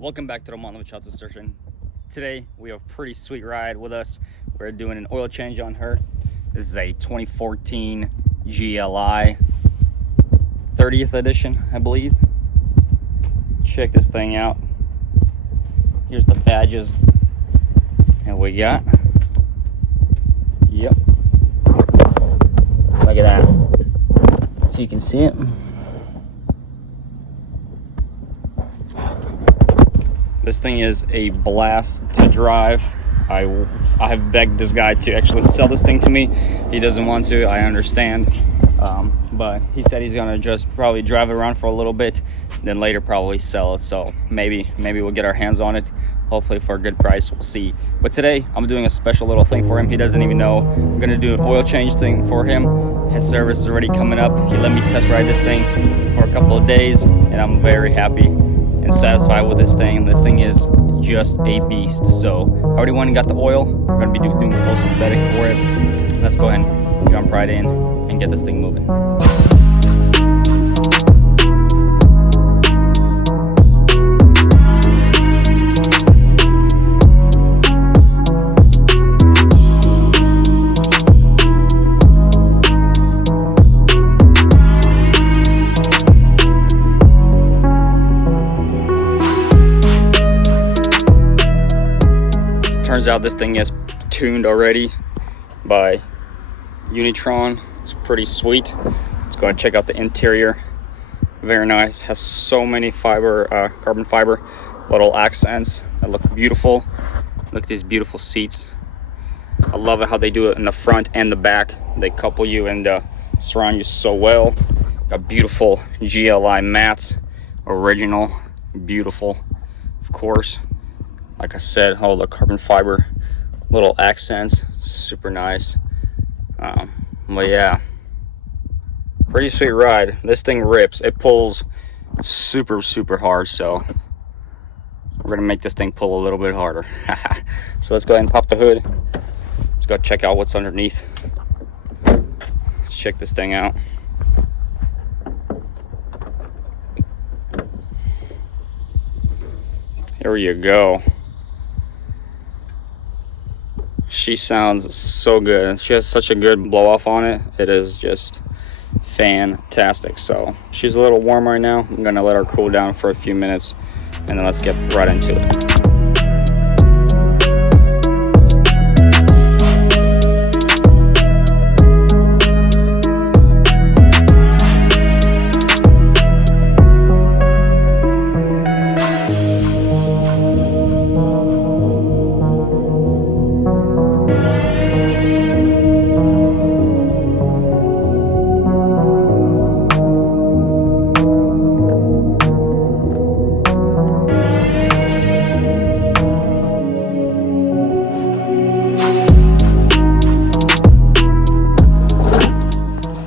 Welcome back to Romanovich Auto Station. Today we have a pretty sweet ride with us. We're doing an oil change on her. This is a 2014 GLI 30th edition, I believe. Check this thing out. Here's the badges. And we got, yep. Look at that. If you can see it. This thing is a blast to drive. I have begged this guy to actually sell this thing to me. He doesn't want to, I understand. But he said he's gonna just probably drive it around for a little bit, then later probably sell it. So maybe we'll get our hands on it, hopefully for a good price, we'll see. But today, I'm doing a special little thing for him. He doesn't even know. I'm gonna do an oil change thing for him. His service is already coming up. He let me test ride this thing for a couple of days, and I'm very happy and satisfied with this thing. This thing is just a beast. So I already went and got the oil. We're gonna be doing full synthetic for it. Let's go ahead and jump right in and get this thing moving. Turns out this thing is tuned already by Unitron. It's pretty sweet. Let's go and check out the interior. Very nice. Has so many carbon fiber little accents that look beautiful. Look at these beautiful seats. I love it how they do it in the front and the back. They couple you and surround you so well. Got beautiful GLI mats, original, beautiful, of course. Like I said, all the carbon fiber little accents, super nice. But yeah, pretty sweet ride. This thing rips. It pulls super hard, so we're gonna make this thing pull a little bit harder. So let's go ahead and pop the hood. Let's go check out what's underneath. Let's check this thing out. Here you go. She sounds so good. She has such a good blow off on it. It is just fantastic. So she's a little warm right now. I'm gonna let her cool down for a few minutes, and then let's get right into it.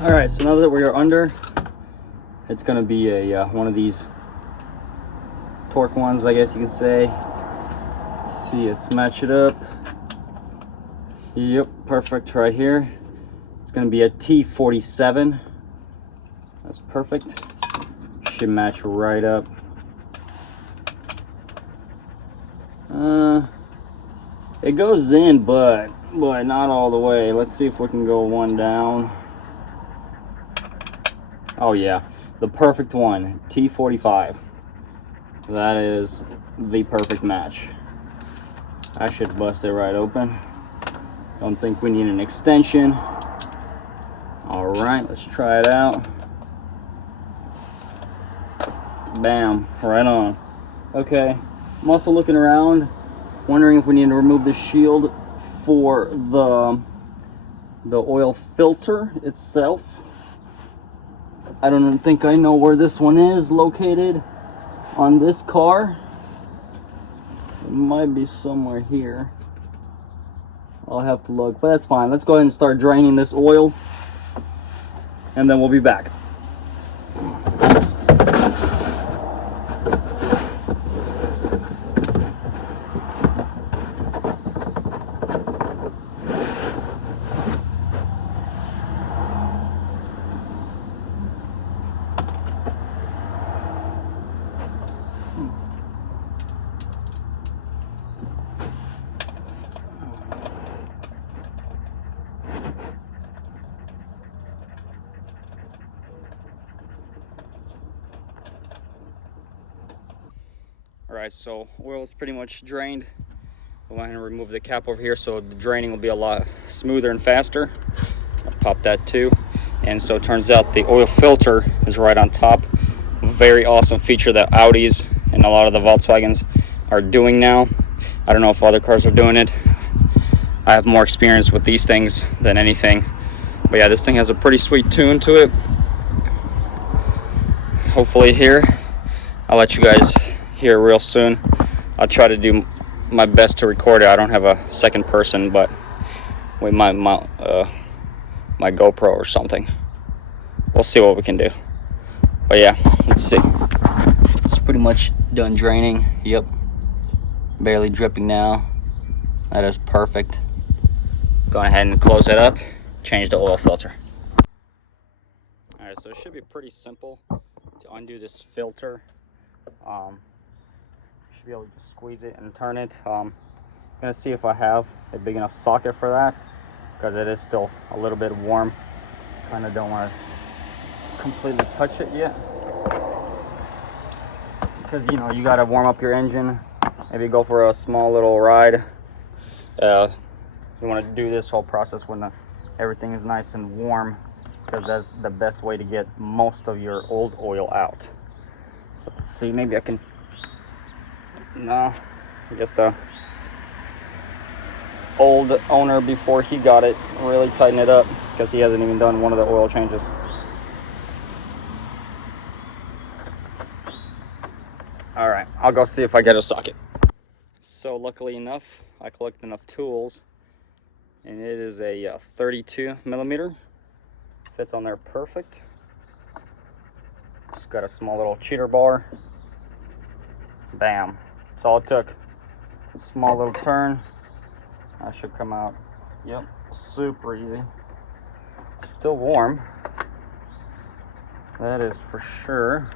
Alright, so now that we are under, it's going to be a one of these torque ones, I guess you could say. Let's see, let's match it up. Yep, perfect right here. It's going to be a T47. That's perfect. Should match right up. It goes in, but not all the way. Let's see if we can go one down. Oh yeah, the perfect one, T45. So that is the perfect match. I should bust it right open. Don't think we need an extension. All right, let's try it out. Bam, right on. Okay, I'm also looking around, wondering if we need to remove the shield for the oil filter itself. I don't think I know where this one is located on this car. It might be somewhere here. I'll have to look, but that's fine. Let's go ahead and start draining this oil, and then we'll be back. All right, so oil is pretty much drained. We'll go ahead and remove the cap over here so the draining will be a lot smoother and faster. I'll pop that too. And so it turns out the oil filter is right on top. Very awesome feature that Audis and a lot of the Volkswagens are doing now. I don't know if other cars are doing it. I have more experience with these things than anything. But yeah, this thing has a pretty sweet tune to it. Hopefully here, I'll let you guys hear real soon. I'll try to do my best to record it. I don't have a second person, but we might mount my GoPro or something. We'll see what we can do. But yeah, let's see. It's pretty much done draining. Yep. Barely dripping now. That is perfect. Go ahead and close it up. Change the oil filter. Alright, so it should be pretty simple to undo this filter. Should be able to just squeeze it and turn it. I'm gonna see if I have a big enough socket for that, because it is still a little bit warm. Kind of don't want to completely touch it yet, because you know you got to warm up your engine. Maybe go for a small little ride. You want to do this whole process when everything is nice and warm, because that's the best way to get most of your old oil out. So let's see, maybe I can. No, I guess the old owner before he got it really tightened it up, because he hasn't even done one of the oil changes. All right, I'll go see if I get a socket. So luckily enough, I collected enough tools, and it is a 32 millimeter. Fits on there perfect. Just got a small little cheater bar. Bam. That's all it took. Small little turn. That should come out. Yep, super easy. Still warm. That is for sure.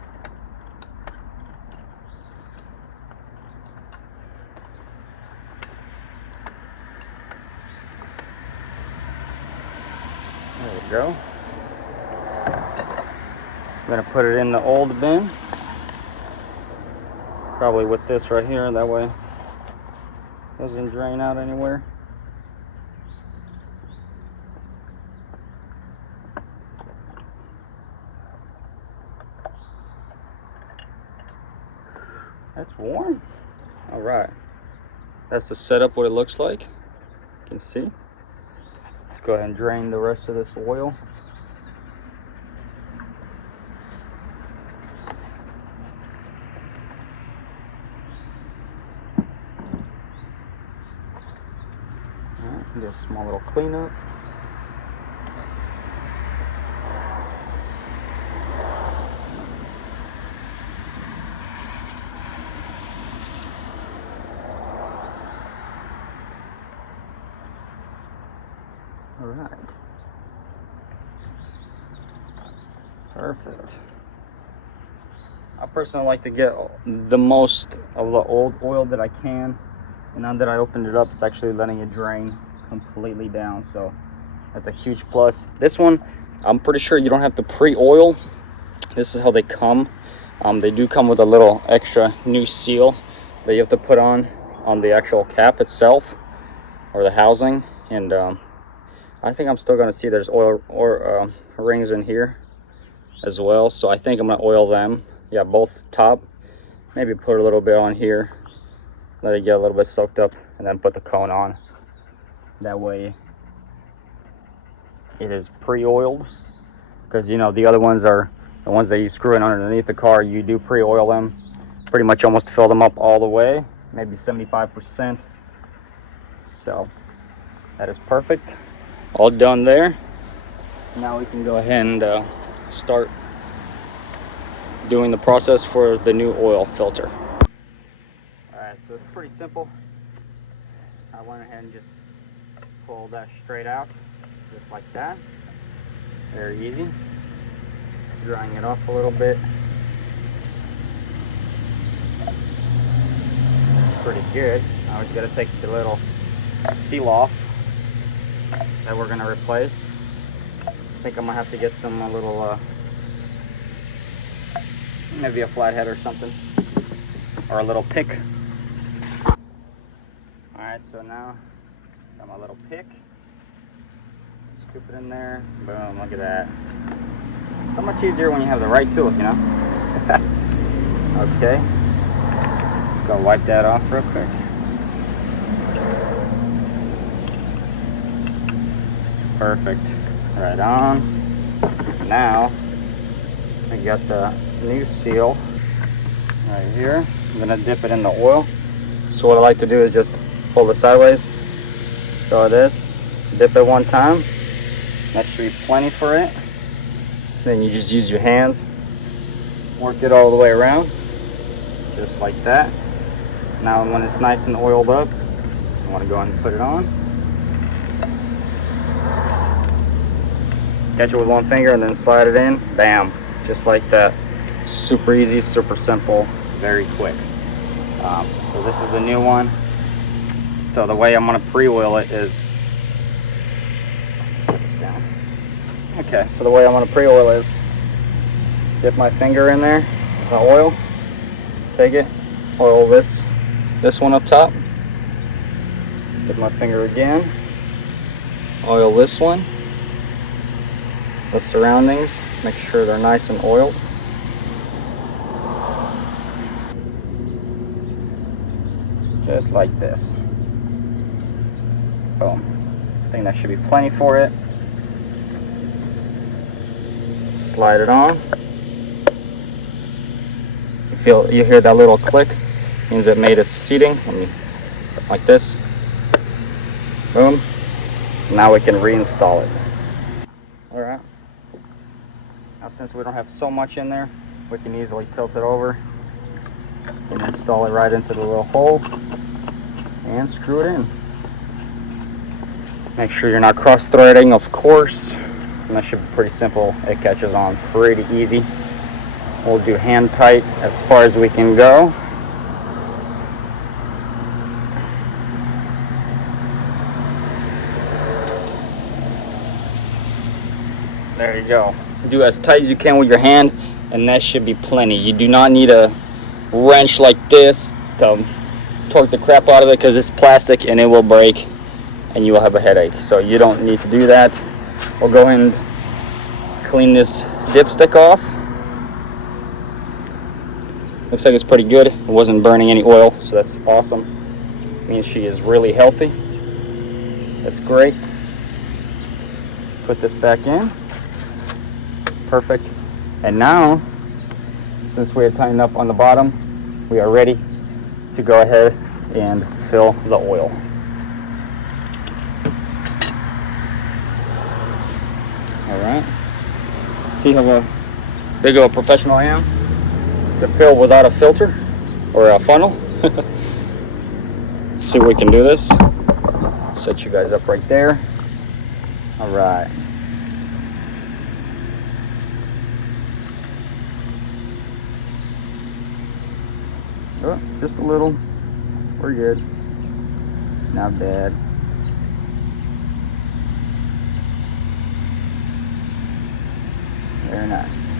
There we go. I'm gonna put it in the old bin. Probably with this right here, that way it doesn't drain out anywhere. That's warm. All right, that's the setup, what it looks like. You can see. Let's go ahead and drain the rest of this oil. Do a small little cleanup. All right. Perfect. I personally like to get the most of the old oil that I can. And now that I opened it up, it's actually letting it drain completely down, so that's a huge plus. This one, I'm pretty sure you don't have to pre-oil. This is how they come. They do come with a little extra new seal that you have to put on the actual cap itself, or the housing. And I think I'm still going to see there's oil or rings in here as well, so I think I'm going to oil them. Yeah, both top. Maybe put a little bit on here, let it get a little bit soaked up, and then put the cone on. That way it is pre-oiled, because you know the other ones are the ones that you screw in underneath the car. You do pre-oil them, pretty much almost fill them up all the way, maybe 75%. So that is perfect. All done there. Now we can go ahead and start doing the process for the new oil filter. All right, so it's pretty simple. I went ahead and just pull that straight out, just like that. Very easy. Drying it off a little bit. Pretty good. Now we just gotta take the little seal off that we're gonna replace. I think I'm gonna have to get some little, maybe a flathead or something. our little pick. Alright, so now got my little pick. Scoop it in there. Boom, look at that. So much easier when you have the right tools, you know? Okay. Let's go wipe that off real quick. Perfect. Right on. Now, we got the new seal right here. I'm gonna dip it in the oil. So what I like to do is just fold it sideways. Let's go with this. Dip it one time. That should be plenty for it. Then you just use your hands. Work it all the way around. Just like that. Now when it's nice and oiled up, I want to go ahead and put it on. Catch it with one finger and then slide it in. Bam. Just like that. Super easy, super simple, very quick. So this is the new one. So the way I'm going to pre-oil it is... Put this down. Okay, so the way I'm going to pre-oil is dip my finger in there, the oil, take it, oil this one up top, dip my finger again, oil this one, the surroundings, make sure they're nice and oiled. Just like this. Boom. I think that should be plenty for it. Slide it on. You hear that little click, means it made its seating. Like this. Boom. Now we can reinstall it. Alright. Now since we don't have so much in there, we can easily tilt it over and install it right into the little hole and screw it in. Make sure you're not cross-threading, of course. And that should be pretty simple. It catches on pretty easy. We'll do hand tight as far as we can go. There you go. Do as tight as you can with your hand, and that should be plenty. You do not need a wrench like this to torque the crap out of it, because it's plastic and it will break and you will have a headache. So you don't need to do that. We'll go ahead and clean this dipstick off. Looks like it's pretty good. It wasn't burning any oil, so that's awesome. Means she is really healthy. That's great. Put this back in. Perfect. And now, since we had tightened up on the bottom, we are ready to go ahead and fill the oil. Alright. See how big of a professional I am to fill without a filter or a funnel. Let's see if we can do this. Set you guys up right there. Alright. Oh, just a little. We're good. Not bad. Very nice.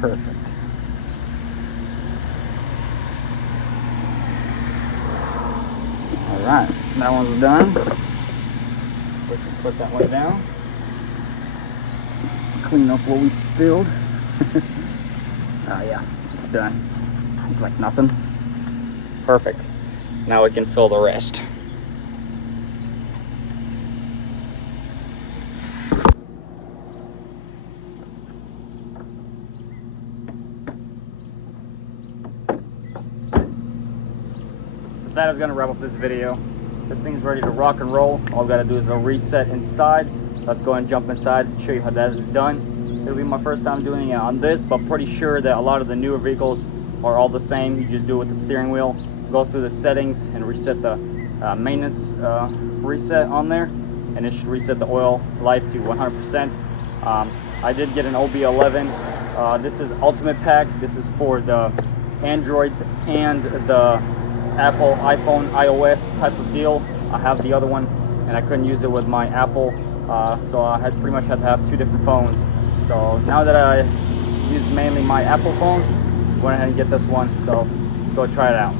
Perfect. All right, that one's done. We can put that one down. Clean up what we spilled. Oh yeah, it's done. It's like nothing. Perfect. Now we can fill the rest. So that is going to wrap up this video. This thing's ready to rock and roll. All I've got to do is a reset inside. Let's go and jump inside and show you how that is done. It'll be my first time doing it on this, but pretty sure that a lot of the newer vehicles are all the same. You just do it with the steering wheel, go through the settings and reset the maintenance reset on there, and it should reset the oil life to 100%. I did get an OB11. This is Ultimate Pack. This is for the Androids and the Apple, iPhone, iOS type of deal. I have the other one and I couldn't use it with my Apple, so I had pretty much had to have 2 different phones. So now that I used mainly my Apple phone, went ahead and get this one. So let's go try it out.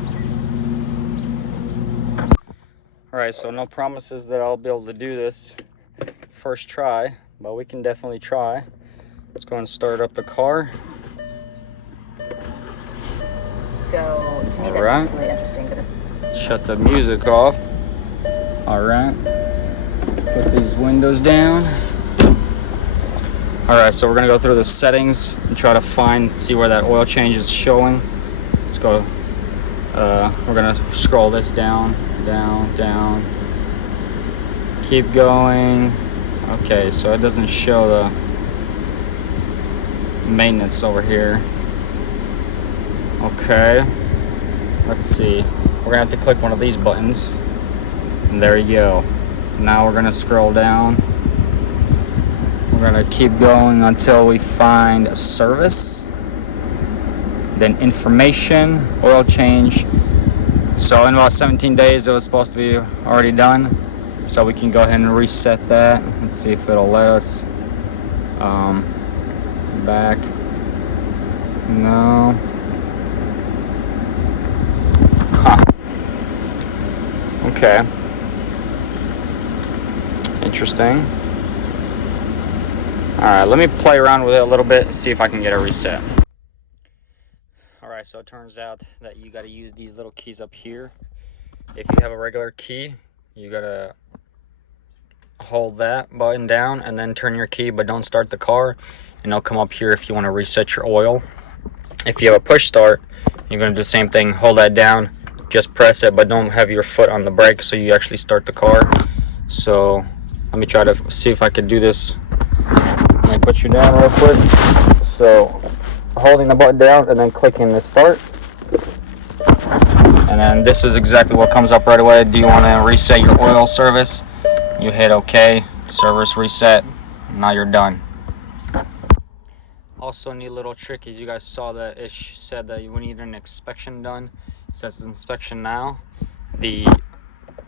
All right, so no promises that I'll be able to do this first try, but we can definitely try. Let's go and start up the car. So to me, that's really interesting. But shut the music off. All right, put these windows down. All right, so we're gonna go through the settings and try to see where that oil change is showing. Let's go. We're gonna scroll this down, down. Keep going. Okay, so it doesn't show the maintenance over here. Okay, let's see. We're gonna have to click one of these buttons, and there you go. Now we're gonna scroll down. We're gonna keep going until we find service, then information, oil change. So in about 17 days it was supposed to be already done, so we can go ahead and reset that. Let's see if it'll let us. Back. No. Okay. Interesting. Alright, let me play around with it a little bit and see if I can get a reset. Alright, so it turns out that you gotta use these little keys up here. If you have a regular key, you gotta hold that button down and then turn your key, but don't start the car, and it'll come up here if you want to reset your oil. If you have a push start, you're gonna do the same thing. Hold that down, just press it, but don't have your foot on the brake so you actually start the car. So let me try to see if I could do this. Let me put you down real quick. So holding the button down and then clicking the start, and then this is exactly what comes up right away. Do you want to reset your oil service? You hit OK, service reset. Now you're done. Also, neat little trick is you guys saw that it said that we need an inspection done. It says inspection now. The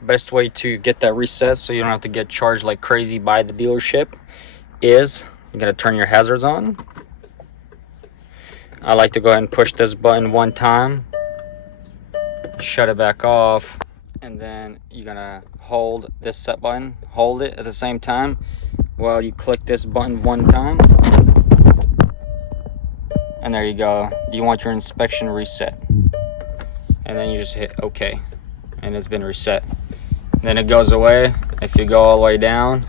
best way to get that reset so you don't have to get charged like crazy by the dealership is you're gonna turn your hazards on. I like to go ahead and push this button one time, shut it back off, and then you're gonna hold this set button, hold it at the same time while you click this button one time, and there you go. Do you want your inspection reset? And then you just hit OK, and it's been reset. Then it goes away. If you go all the way down,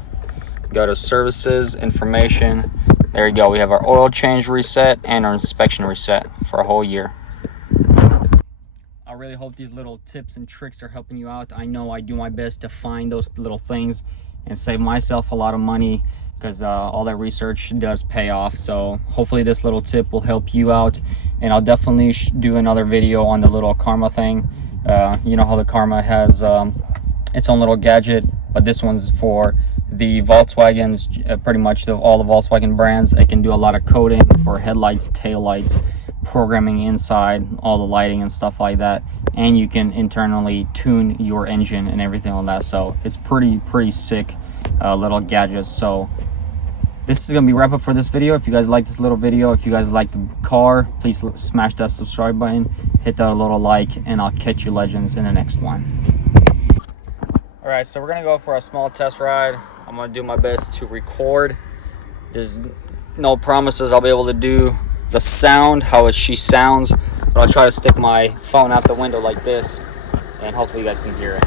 go to services, information, there you go. We have our oil change reset and our inspection reset for a whole year. I really hope these little tips and tricks are helping you out. I know I do my best to find those little things and save myself a lot of money, because all that research does pay off. So hopefully this little tip will help you out, and I'll definitely do another video on the little Karma thing. You know how the Karma has its own little gadget, but this one's for the Volkswagens, pretty much all the Volkswagen brands. It can do a lot of coding for headlights, taillights, programming inside, all the lighting and stuff like that, and you can internally tune your engine and everything like that. So it's pretty sick little gadgets. So this is gonna be wrap up for this video. If you guys like this little video, if you guys like the car, please smash that subscribe button, hit that little like, and I'll catch you legends in the next one. All right, so we're gonna go for a small test ride. I'm gonna do my best to record. There's no promises I'll be able to do the sound, how she sounds, but I'll try to stick my phone out the window like this, and hopefully you guys can hear it.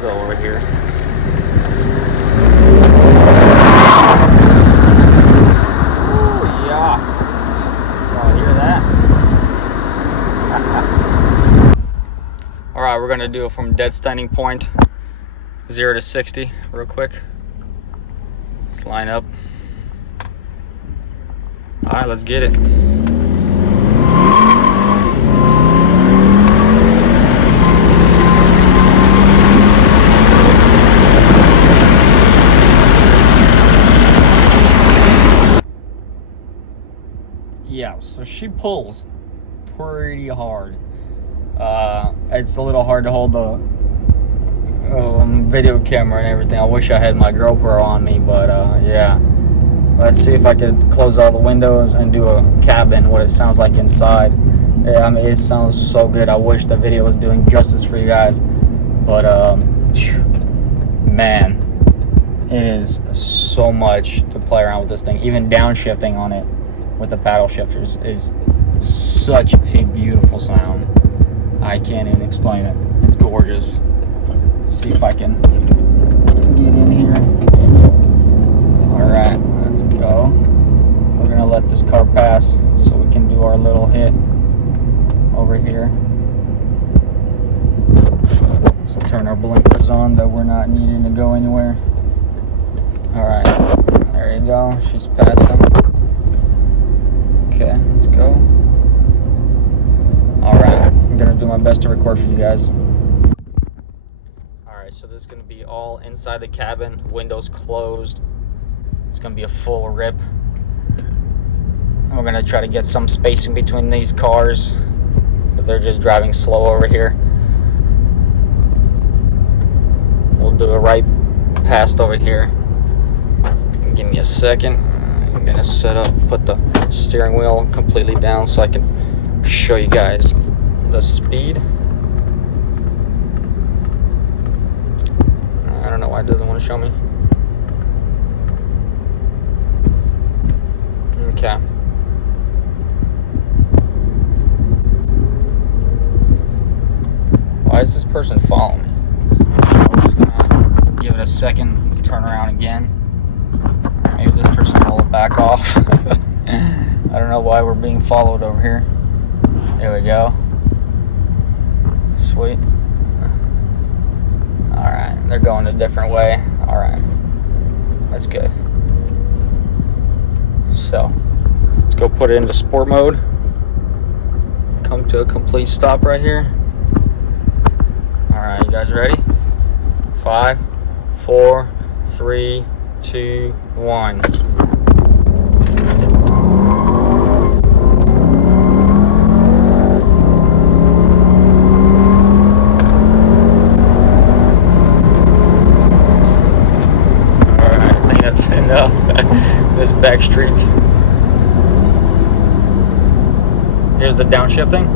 Go over here. Ooh, yeah. Y'all hear that? All right, we're gonna do it from dead standing point, 0 to 60 real quick. Let's line up. All right, let's get it. Yeah, so she pulls pretty hard. It's a little hard to hold the video camera and everything. I wish I had my GoPro on me, but yeah. Let's see if I could close all the windows and do a cabin, what it sounds like inside. Yeah, I mean, it sounds so good. I wish the video was doing justice for you guys, but man, it is so much to play around with this thing. Even downshifting on it with the paddle shifters is such a beautiful sound. I can't even explain it. It's gorgeous. Let's see if I can get in here. All right, let's go. We're gonna let this car pass so we can do our little hit over here. Let's turn our blinkers on that we're not needing to go anywhere. All right, there you go. She's passing. Okay, let's go. All right, I'm gonna do my best to record for you guys. All right, so this is gonna be all inside the cabin, windows closed. It's gonna be a full rip. We're gonna try to get some spacing between these cars, but they're just driving slow over here. We'll do a right past over here. Give me a second. I'm gonna set up, put the steering wheel completely down so I can show you guys the speed. I don't know why it doesn't want to show me. Okay. Why is this person following me? I'm just gonna give it a second. Let's turn around again. Maybe this person will back off. I don't know why we're being followed over here. There we go. Sweet. Alright, they're going a different way. Alright. That's good. So, let's go put it into sport mode. Come to a complete stop right here. Alright, you guys ready? 5, 4, 3, 2, 1. Alright, I think that's enough. This back streets. Here's the downshifting.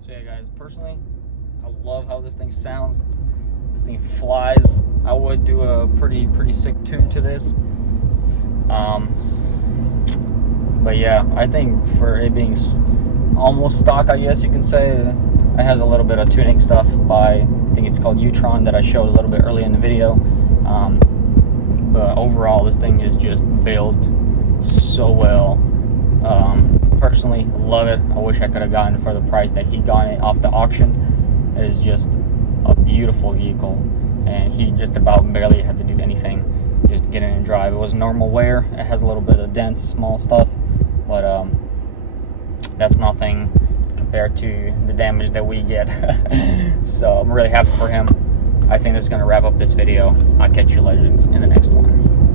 So yeah, guys, personally, I love how this thing sounds. This thing flies. I would do a pretty sick tune to this. But yeah, I think for it being almost stock, I guess you can say, it has a little bit of tuning stuff by, I think it's called U-Tron, that I showed a little bit early in the video. But overall, this thing is just built so well. Personally, love it. I wish I could have gotten it for the price that he got it off the auction. It is just a beautiful vehicle, and he just about barely had to do anything just to get in and drive. It was normal wear. It has a little bit of dents, small stuff, but that's nothing compared to the damage that we get. So I'm really happy for him. I think this is going to wrap up this video. I'll catch you legends in the next one.